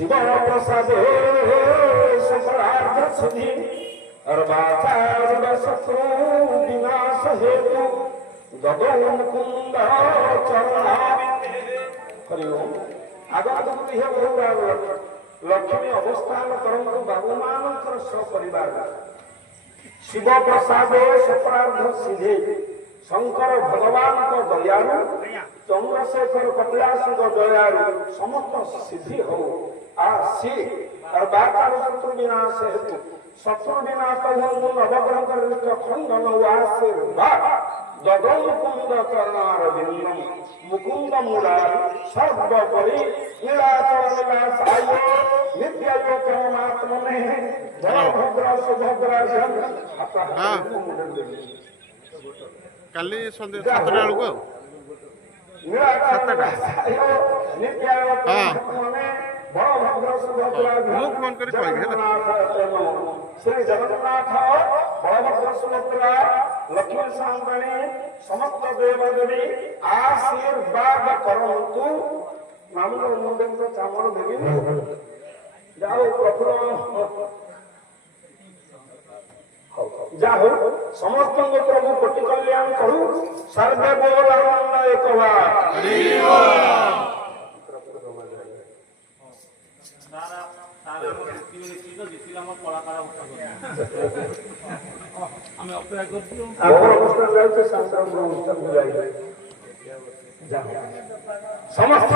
शिव प्रसादे सकलार्थ सिद्धि अर्वाचारूढ़ शत्रु विनाश हेतु ददौ मुकुंद चरणाविंदे। हरि ओम। आगंतुक हे बहुराग लक्ष्मी अवस्थान करंतु बाबूमानंकर सपरिवार शिव प्रसादे सकलार्थ सिद्धि शंकर भगवान को दयालु चंद्रशेखर कपिलास को दयालु समस्त सिद्धि हो आसी और बाकार शत्रु विनाश हेतु शत्रु विनाश नवग्रह खंडन आशीर्वाद ददौ मुकुंद चरणारविंदम मुकुंद मुरारी सर्वपरि नीलाचल नित्य परमात्मने बलभद्र सुभद्रा काली सन्ध्या 7टा बेलू फोन कर श्री जगन्नाथ बलभद्र सुभद्रा लक्ष्मी सामने समस्त देवदेवी आशीर्वाद करंतु मामूल मुंडे चामड़ देवी जाओ प्रफुल्ल जाहो समस्त प्रभु कोटि कल्याण करू सर्वे बोल आनंद एक बार समस्त